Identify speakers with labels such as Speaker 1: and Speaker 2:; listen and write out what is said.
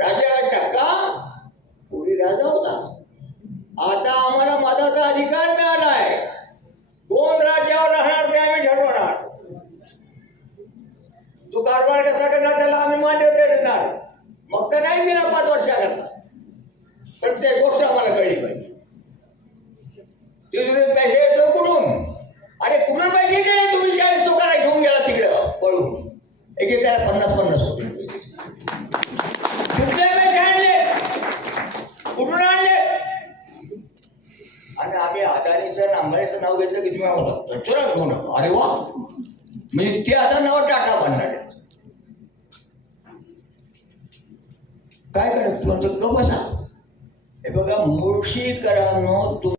Speaker 1: राजा टक्का पूर्वी राजा होता. आता आम्हाला मधाचा अधिकार मिळालाय. कोण राज्यावर राहणार ते आम्ही ठरवणार. तू कारभार कसा करणार त्याला आम्ही मान्यता देणार मग तर नाही दिला पाच वर्षाकरता. प्रत्येक गोष्ट आम्हाला कळली पाहिजे. तिथे पैसे येतो कुठून? अरे कुठून पैसे गेले? तुम्ही चाळीस दुकाना घेऊन गेला तिकडं पळून एक एकाला पन्नास पन्नास होते कुठले पैसे आणले कुठून आणले आणि आम्ही अदानीचं अंबानीचं नाव घेतलं की तुम्ही आम्हाला चला होऊ नका. अरे वा. म्हणजे ते आता नाव टाटा बनणार आहेत. काय करत तू म्हणतो बसा. हे बघा मुळशीकरांनो तुम